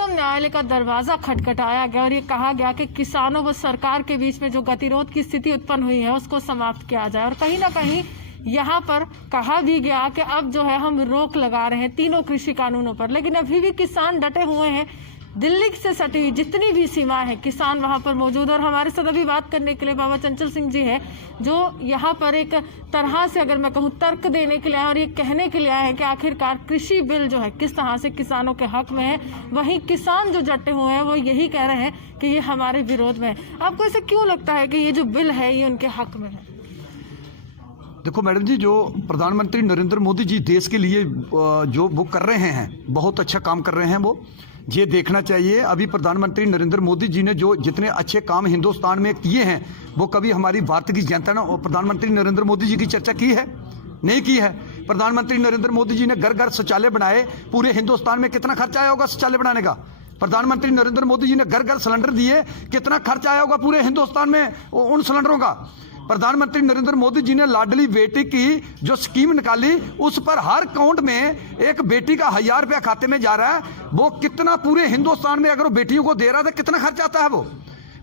उच्चतम न्यायालय का दरवाजा खटखटाया गया और ये कहा गया कि किसानों व सरकार के बीच में जो गतिरोध की स्थिति उत्पन्न हुई है उसको समाप्त किया जाए। और कहीं ना कहीं यहाँ पर कहा भी गया कि अब जो है हम रोक लगा रहे हैं तीनों कृषि कानूनों पर, लेकिन अभी भी किसान डटे हुए हैं। दिल्ली से सटी हुई जितनी भी सीमा है किसान वहां पर मौजूद है। और हमारे साथ अभी बात करने के लिए बाबा चंचल सिंह जी है, जो यहाँ पर एक तरह से अगर मैं कहूँ तर्क देने के लिए आए और ये कहने के लिए आए हैं कि आखिरकार कृषि बिल जो है किस तरह से किसानों के हक में है। वहीं किसान जो डटे हुए हैं वो यही कह रहे हैं कि ये हमारे विरोध में है। आपको ऐसा क्यों लगता है कि ये जो बिल है ये उनके हक में है? देखो मैडम जी, जो प्रधानमंत्री नरेंद्र मोदी जी देश के लिए जो वो कर रहे हैं, बहुत अच्छा काम कर रहे हैं। वो ये देखना चाहिए। अभी प्रधानमंत्री नरेंद्र मोदी जी ने जो जितने अच्छे काम हिंदुस्तान में किए हैं, वो कभी हमारी भारत की जनता ने प्रधानमंत्री नरेंद्र मोदी जी की चर्चा की है? नहीं की है। प्रधानमंत्री नरेंद्र मोदी जी ने घर घर शौचालय बनाए। पूरे हिंदुस्तान में कितना खर्चा आया होगा शौचालय बनाने का? प्रधानमंत्री नरेंद्र मोदी जी ने घर घर सिलेंडर दिए। कितना खर्चा आया होगा पूरे हिंदुस्तान में उन सिलेंडरों का? प्रधानमंत्री नरेंद्र मोदी जी ने लाडली बेटी की जो स्कीम निकाली, उस पर हर अकाउंट में एक बेटी का 1000 रुपया खाते में जा रहा है। वो कितना पूरे हिंदुस्तान में अगर वो बेटियों को दे रहा था, कितना खर्च आता है वो?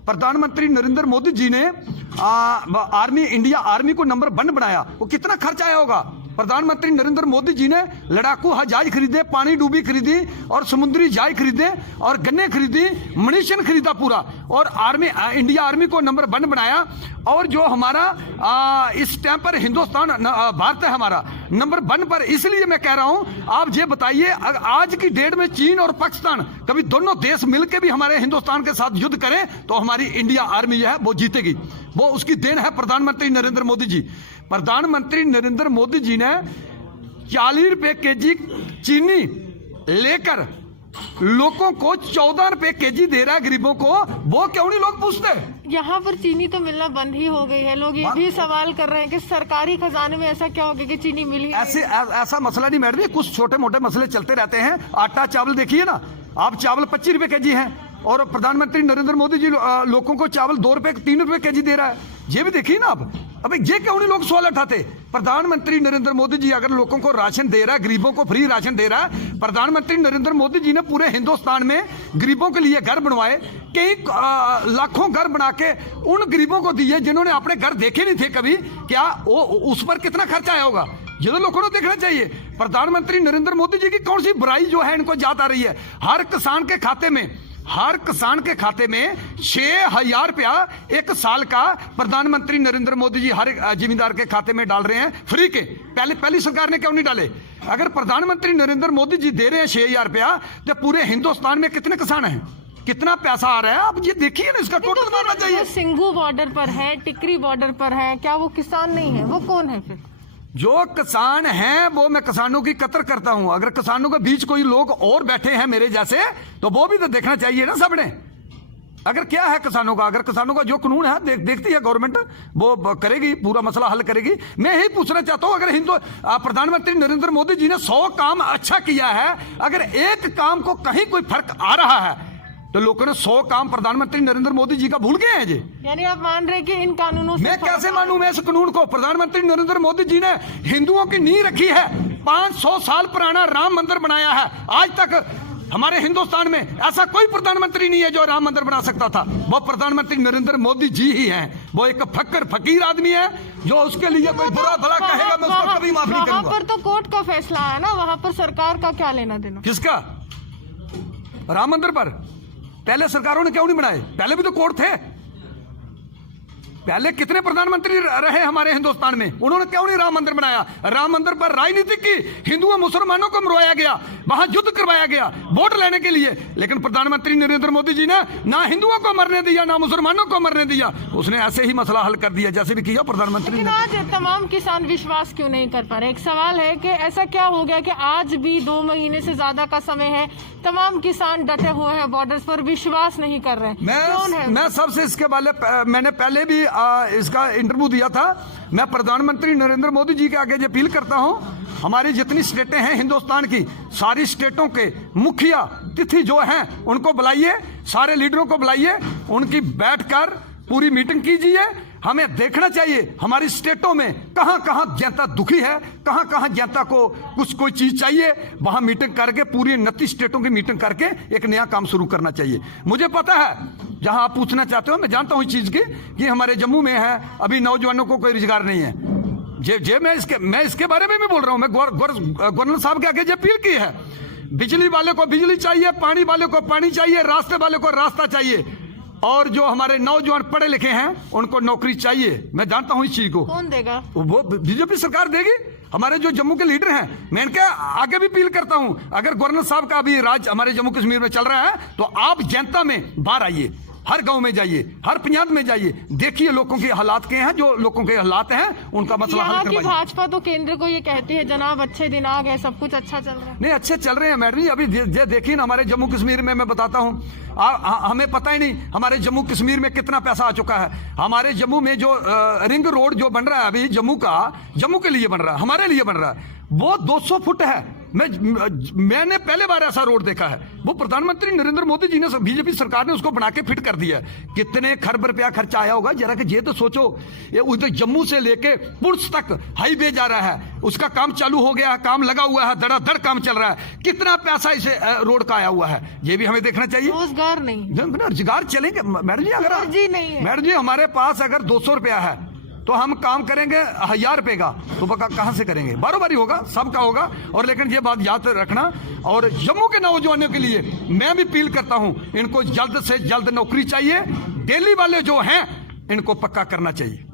प्रधानमंत्री नरेंद्र मोदी जी ने इंडिया आर्मी को नंबर 1 बनाया। वो कितना खर्च आया होगा? प्रधानमंत्री नरेंद्र मोदी जी ने लड़ाकू जहाज खरीदे, पानी डूबी खरीदी और समुद्री जहाज खरीदे और गन्ने खरीदी, मनीशन खरीदा पूरा, और इंडिया आर्मी को नंबर 1 बनाया। और जो हमारा इस टाइम पर हिंदुस्तान भारत है हमारा नंबर 1 पर। इसलिए मैं कह रहा हूं, आप ये बताइए, आज की डेट में चीन और पाकिस्तान कभी दोनों देश मिलकर भी हमारे हिंदुस्तान के साथ युद्ध करें तो हमारी इंडिया आर्मी जो है वो जीतेगी। वो उसकी देन है प्रधानमंत्री नरेंद्र मोदी जी। प्रधानमंत्री नरेंद्र मोदी जी ने 40 रुपए केजी चीनी लेकर लोगों को 14 रुपए केजी दे रहा है गरीबों को। वो क्यों नहीं लोग पूछते? यहाँ पर चीनी तो मिलना बंद ही हो गई है। लोग ये भी सवाल कर रहे हैं कि सरकारी खजाने में ऐसा क्या हो गया कि चीनी मिली? ऐसा मसला नहीं मैडम, कुछ छोटे मोटे मसले चलते रहते हैं। आटा चावल देखिए ना, आप चावल 25 रुपए केजी है और प्रधानमंत्री नरेंद्र मोदी जी लोगों को चावल 2 रुपए 3 रुपए केजी दे रहा है। ये भी देखिए ना आप। अबे ये क्यों नहीं लोग सवाल उठाते? प्रधानमंत्री नरेंद्र मोदी जी अगर लोगों को राशन दे रहा है, गरीबों को फ्री राशन दे रहा है। प्रधानमंत्री नरेंद्र मोदी जी ने पूरे हिंदुस्तान में गरीबों के लिए घर बनवाए, कई लाखों घर बना के उन गरीबों को दिए जिन्होंने अपने घर देखे नहीं थे कभी। क्या उस पर कितना खर्चा आया होगा? ये तो लोगों को देखना चाहिए। प्रधानमंत्री नरेंद्र मोदी जी की कौन सी बुराई जो है इनको याद आ रही है? हर किसान के खाते में 6000 रुपया एक साल का प्रधानमंत्री नरेंद्र मोदी जी हर जिम्मेदार के खाते में डाल रहे हैं फ्री के। पहली सरकार ने क्यों नहीं डाले? अगर प्रधानमंत्री नरेंद्र मोदी जी दे रहे हैं 6000 रुपया, तो पूरे हिंदुस्तान में कितने किसान हैं, कितना पैसा आ रहा है? आप ये देखिए ना, इसका टोटल बनाना चाहिए। सिंघू बॉर्डर पर है, टिकरी बॉर्डर पर है, क्या वो किसान नहीं है? वो कौन है फिर? जो किसान हैं वो मैं किसानों की कदर करता हूं। अगर किसानों के बीच कोई लोग और बैठे हैं मेरे जैसे, तो वो भी तो देखना चाहिए ना सबने। अगर क्या है किसानों का, अगर किसानों का जो कानून है देखती है गवर्नमेंट, वो करेगी, पूरा मसला हल करेगी। मैं यही पूछना चाहता हूं, अगर प्रधानमंत्री नरेंद्र मोदी जी ने 100 काम अच्छा किया है, अगर एक काम को कहीं कोई फर्क आ रहा है, तो लोगों ने 100 काम प्रधानमंत्री नरेंद्र मोदी जी का भूल गए हैं जी। यानी आप मान रहे कि इन कानूनों से? मैं कैसे मानूं मैं इस कानून को? प्रधानमंत्री नरेंद्र मोदी जी ने हिंदुओं की नींव रखी है। 500 साल पुराना राम मंदिर बनाया है। आज तक हमारे हिंदुस्तान में ऐसा कोई प्रधानमंत्री नहीं है जो राम मंदिर बना सकता था। वो प्रधानमंत्री नरेंद्र मोदी जी ही हैं। वो एक फकीर आदमी है, जो उसके लिए कोई बुरा भला कहेगा मैं उसको कभी माफ नहीं करूंगा। वहां पर तो कोर्ट का फैसला है ना, वहां पर सरकार का क्या लेना देना? किसका? राम मंदिर पर पहले सरकारों ने क्यों नहीं बनाए? पहले भी तो कोर्ट थे। पहले कितने प्रधानमंत्री रहे हमारे हिंदुस्तान में, उन्होंने क्यों नहीं राम मंदिर बनाया? राम मंदिर पर राजनीति की, हिंदुओं मुसलमानों को मरवाया गया, वहां युद्ध करवाया गया वोट लेने के लिए। लेकिन प्रधानमंत्री नरेंद्र मोदी जी ने ना हिंदुओं को मरने दिया, ना मुसलमानों को मरने दिया। उसने ऐसे ही मसला हल कर दिया जैसे भी किया प्रधानमंत्री ने। आज तमाम किसान विश्वास क्यों नहीं कर पा रहे? एक सवाल है कि ऐसा क्या हो गया कि आज भी 2 महीने से ज्यादा का समय है, तमाम किसान डटे हुए हैं बॉर्डर्स पर, विश्वास नहीं कर रहे? मैं सबसे इसके बारे मैंने पहले भी इसका इंटरव्यू दिया था। मैं प्रधानमंत्री नरेंद्र मोदी जी के आगे ये अपील करता हूं, हमारी जितनी स्टेटें हैं हिंदुस्तान की, सारी स्टेटों के मुखिया तिथि जो हैं उनको बुलाइए, सारे लीडरों को बुलाइए, उनकी बैठकर पूरी मीटिंग कीजिए हमें देखना चाहिए हमारी स्टेटों में कहां कहां जनता दुखी है, कहां कहां जनता को कुछ कोई चीज चाहिए, वहां मीटिंग करके पूरी 29 स्टेटों की मीटिंग करके एक नया काम शुरू करना चाहिए। मुझे पता है जहां आप पूछना चाहते हो, मैं जानता हूं इस चीज की कि हमारे जम्मू में है अभी नौजवानों को कोई रोजगार नहीं है। मैं इसके बारे में भी बोल रहा हूं। मैं गवर्नर साहब के आगे जो अपील की है, बिजली वाले को बिजली चाहिए, पानी वाले को पानी चाहिए, रास्ते वाले को रास्ता चाहिए, और जो हमारे नौजवान पढ़े लिखे हैं उनको नौकरी चाहिए। मैं जानता हूं इस चीज को। कौन देगा? वो बीजेपी सरकार देगी। हमारे जो जम्मू के लीडर हैं, मैं इनके आगे भी अपील करता हूं, अगर गवर्नर साहब का अभी राज हमारे जम्मू कश्मीर में चल रहा है तो आप जनता में बाहर आइए, हर गांव में जाइए, हर पंचायत में जाइए, देखिए लोगों के हालात क्या हैं, जो लोगों के हालात हैं उनका मसला हल यहाँ की करवाइए। भाजपा तो केंद्र को ये कहती है जनाब अच्छे दिन आ गए, सब कुछ अच्छा चल रहा है। नहीं, अच्छे चल रहे हैं मैडम जी। अभी देखिए ना हमारे जम्मू कश्मीर में, मैं बताता हूं, हमें पता ही नहीं हमारे जम्मू कश्मीर में कितना पैसा आ चुका है। हमारे जम्मू में जो रिंग रोड जो बन रहा है अभी जम्मू के लिए बन रहा है, हमारे लिए बन रहा है, वो 200 फुट है। मैंने पहले बार ऐसा रोड देखा है। वो प्रधानमंत्री नरेंद्र मोदी जी ने, बीजेपी सरकार ने उसको बना के फिट कर दिया। कितने खरब रुपया खर्चा आया होगा जरा कि ये तो सोचो। ये उधर जम्मू से लेके पुंछ तक हाईवे जा रहा है, उसका काम चालू हो गया है, काम लगा हुआ है, धड़ाधड़ काम चल रहा है। कितना पैसा इसे रोड का आया हुआ है, ये भी हमें देखना चाहिए। रोजगार नहीं, रोजगार चलेंगे मैडम जी। अगर जी नहीं है मैडम जी, हमारे पास अगर 200 रुपया है तो हम काम करेंगे 1000 रुपए का, तो कहां से करेंगे? बारी होगा, सबका होगा। और लेकिन ये बात याद रखना, और जम्मू के नौजवानों के लिए मैं भी अपील करता हूं, इनको जल्द से जल्द नौकरी चाहिए। दिल्ली वाले जो हैं इनको पक्का करना चाहिए।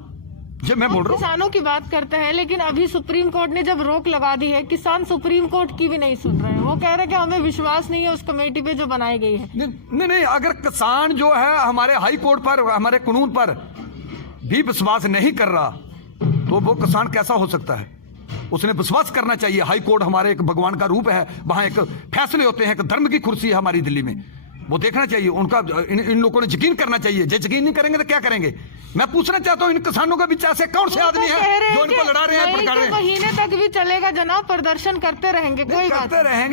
जब मैं बोल रहा हूँ, किसानों की बात करते हैं, लेकिन अभी सुप्रीम कोर्ट ने जब रोक लगा दी है, किसान सुप्रीम कोर्ट की भी नहीं सुन रहे हैं। वो कह रहे हैं कि हमें विश्वास नहीं है उस कमेटी पे जो बनाई गई है। नहीं, अगर किसान जो है हमारे हाई कोर्ट पर, हमारे कानून पर भी विश्वास नहीं कर रहा तो वो किसान कैसा हो सकता है? उसने विश्वास करना चाहिए। हाई कोर्ट हमारे एक भगवान का रूप है, वहां एक फैसले होते हैं, एक धर्म की कुर्सी है हमारी दिल्ली में, वो देखना चाहिए उनका। इन लोगों ने यकीन करना चाहिए। जो यकीन नहीं करेंगे तो क्या करेंगे? मैं पूछना चाहता हूँ, इन किसानों के बीच ऐसे कौन से आदमी हैं जो इनको लड़ा रहे हैं, भड़का रहे हैं? महीने तक भी चलेगा जनाब, प्रदर्शन करते रहेंगे,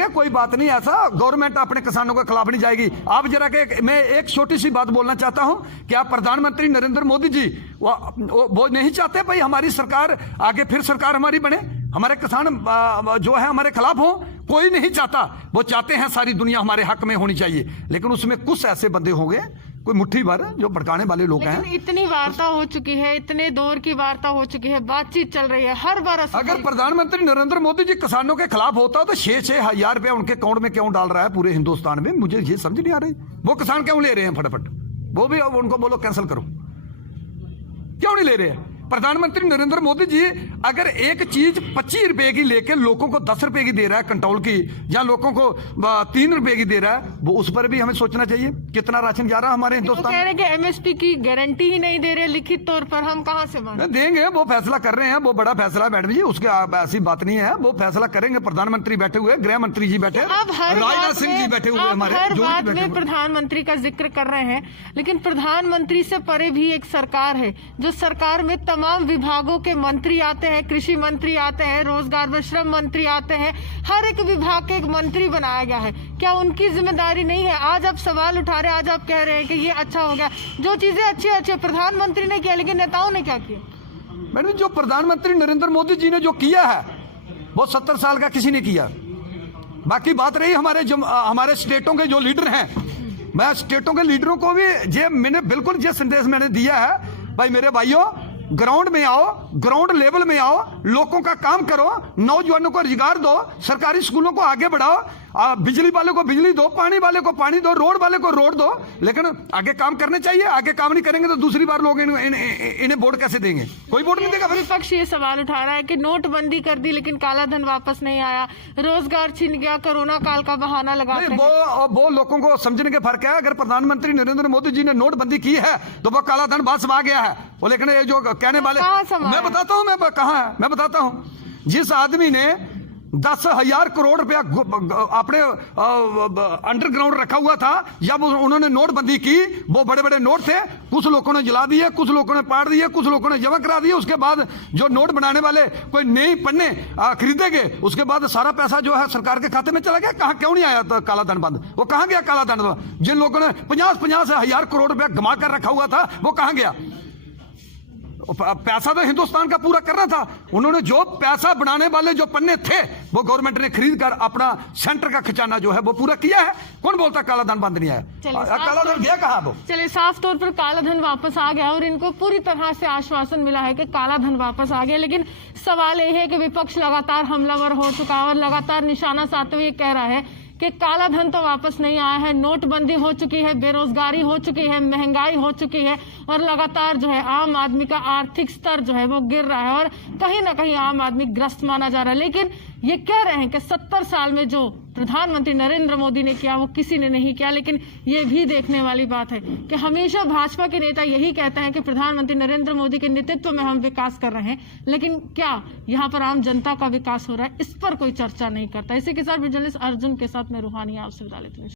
कोई बात नहीं। ऐसा गवर्नमेंट अपने किसानों के खिलाफ नहीं जाएगी। आप जरा के, मैं एक छोटी सी बात बोलना चाहता हूँ, क्या प्रधानमंत्री नरेंद्र मोदी जी वो नहीं चाहते भाई हमारी सरकार आगे, फिर सरकार हमारी बने, हमारे किसान जो है हमारे खिलाफ हो? कोई नहीं चाहता। वो चाहते हैं सारी दुनिया हमारे हक में होनी चाहिए, लेकिन उसमें कुछ ऐसे बंदे होंगे, कोई मुट्ठी भर जो भड़काने वाले लोग हैं। इतनी वार्ता हो चुकी है, इतने दौर की वार्ता हो चुकी है, बातचीत चल रही है हर बार। अगर प्रधानमंत्री नरेंद्र मोदी जी किसानों के खिलाफ होता तो 6-6 हजार रुपया उनके अकाउंट में क्यों डाल रहा है पूरे हिंदुस्तान में? मुझे ये समझ नहीं आ रही। वो किसान क्यों ले रहे हैं फटाफट? वो भी अब उनको बोलो कैंसिल करो, क्यों नहीं ले रहे हैं? प्रधानमंत्री नरेंद्र मोदी जी अगर एक चीज 25 रुपए की लेकर लोगों को 10 रुपए की दे रहा है कंट्रोल की, या लोगों को 3 रुपए की दे रहा है, वो उस पर भी हमें सोचना चाहिए कितना राशन जा रहा है हमारे हिंदुस्तान। कह रहे कि एमएसपी की गारंटी ही नहीं दे रहे लिखित तौर पर, हम कहां से माने? देंगे, वो फैसला कर रहे हैं, वो बड़ा फैसला है मैडम जी, उसके ऐसी बात नहीं है। वो फैसला करेंगे, प्रधानमंत्री बैठे हुए, गृह मंत्री जी बैठे, राजनाथ सिंह जी बैठे हुए, हमारे हर बात में प्रधानमंत्री का जिक्र कर रहे हैं, लेकिन प्रधानमंत्री से परे भी एक सरकार है, जो सरकार में तमाम विभागों के मंत्री आते हैं, कृषि मंत्री आते हैं, रोजगार व श्रम मंत्री आते हैं, हर एक विभाग के एक मंत्री बनाया गया है। क्या उनकी जिम्मेदारी नहीं है? आज आप सवाल उठा रहे हैं, आज आप कह रहे हैं कि ये अच्छा हो गया, जो चीजें अच्छी प्रधानमंत्री ने किया, लेकिन नेताओं ने क्या किया? मैडम, जो प्रधानमंत्री नरेंद्र मोदी जी ने जो किया है वो 70 साल का किसी ने किया। बाकी बात रही हमारे स्टेटों के जो लीडर हैं, मैं स्टेटों के लीडरों को भी मैंने बिल्कुल ये संदेश मैंने दिया है, भाई मेरे भाइयों, ग्राउंड में आओ, ग्राउंड लेवल में आओ, लोगों का काम करो, नौजवानों को रोजगार दो, सरकारी स्कूलों को आगे बढ़ाओ, बिजली वाले को बिजली दो, पानी वाले को पानी दो, रोड वाले को रोड दो, लेकिन आगे काम करने चाहिए। आगे काम नहीं करेंगे तो दूसरी बार लोग इन्हें वोट कैसे देंगे? कोई वोट नहीं देगा। विपक्ष ये सवाल उठा रहा है कि नोटबंदी कर दी लेकिन काला धन वापस नहीं आया, रोजगार छिन गया, कोरोना काल का बहाना लगाते हैं। वो लोगों को समझने के फर्क है। अगर प्रधानमंत्री नरेंद्र मोदी जी ने नोटबंदी की है तो वो काला धन वापस आ गया है, वो लेकिन ये जो कहने वाले, मैं बताता हूं, मैं बताता हूं, जिस आदमी ने 10,000 करोड़ रुपया अपने अंडरग्राउंड रखा हुआ था, जब उन्होंने नोटबंदी की, वो बड़े बड़े नोट थे, कुछ लोगों ने जला दिए, कुछ लोगों ने पाड़ दिए, कुछ लोगों ने जमा करा दिए। उसके बाद जो नोट बनाने वाले कोई नई पन्ने खरीदे गए, उसके बाद सारा पैसा जो है सरकार के खाते में चला गया। कहां, क्यों नहीं आया तो काला धन बंद? वो कहां गया काला धन? जिन लोगों ने 50-50 हजार करोड़ रुपया गमा कर रखा हुआ था, वो कहां गया? पैसा तो हिंदुस्तान का पूरा करना था। उन्होंने जो पैसा बनाने वाले जो पन्ने थे वो गवर्नमेंट ने खरीद कर अपना सेंटर का खजाना जो है वो पूरा किया है। कौन बोलता काला धन बंद नहीं आया? काला धन गया कहाँ वो? चलिए, साफ तौर पर काला धन वापस आ गया और इनको पूरी तरह से आश्वासन मिला है कि काला धन वापस आ गया। लेकिन सवाल यह है कि विपक्ष लगातार हमलावर हो चुका है और लगातार निशाना साधते हुए कह रहा है कि काला धन तो वापस नहीं आया है, नोटबंदी हो चुकी है, बेरोजगारी हो चुकी है, महंगाई हो चुकी है और लगातार जो है आम आदमी का आर्थिक स्तर जो है वो गिर रहा है और कहीं ना कहीं आम आदमी ग्रस्त माना जा रहा है। लेकिन ये कह रहे हैं कि 70 साल में जो प्रधानमंत्री नरेंद्र मोदी ने किया वो किसी ने नहीं किया। लेकिन ये भी देखने वाली बात है कि हमेशा भाजपा के नेता यही कहते हैं कि प्रधानमंत्री नरेंद्र मोदी के नेतृत्व में हम विकास कर रहे हैं, लेकिन क्या यहाँ पर आम जनता का विकास हो रहा है, इस पर कोई चर्चा नहीं करता। इसी के साथ जर्नलिस्ट अर्जुन के साथ मैं रूहानी आपसे विदा लेती हूं।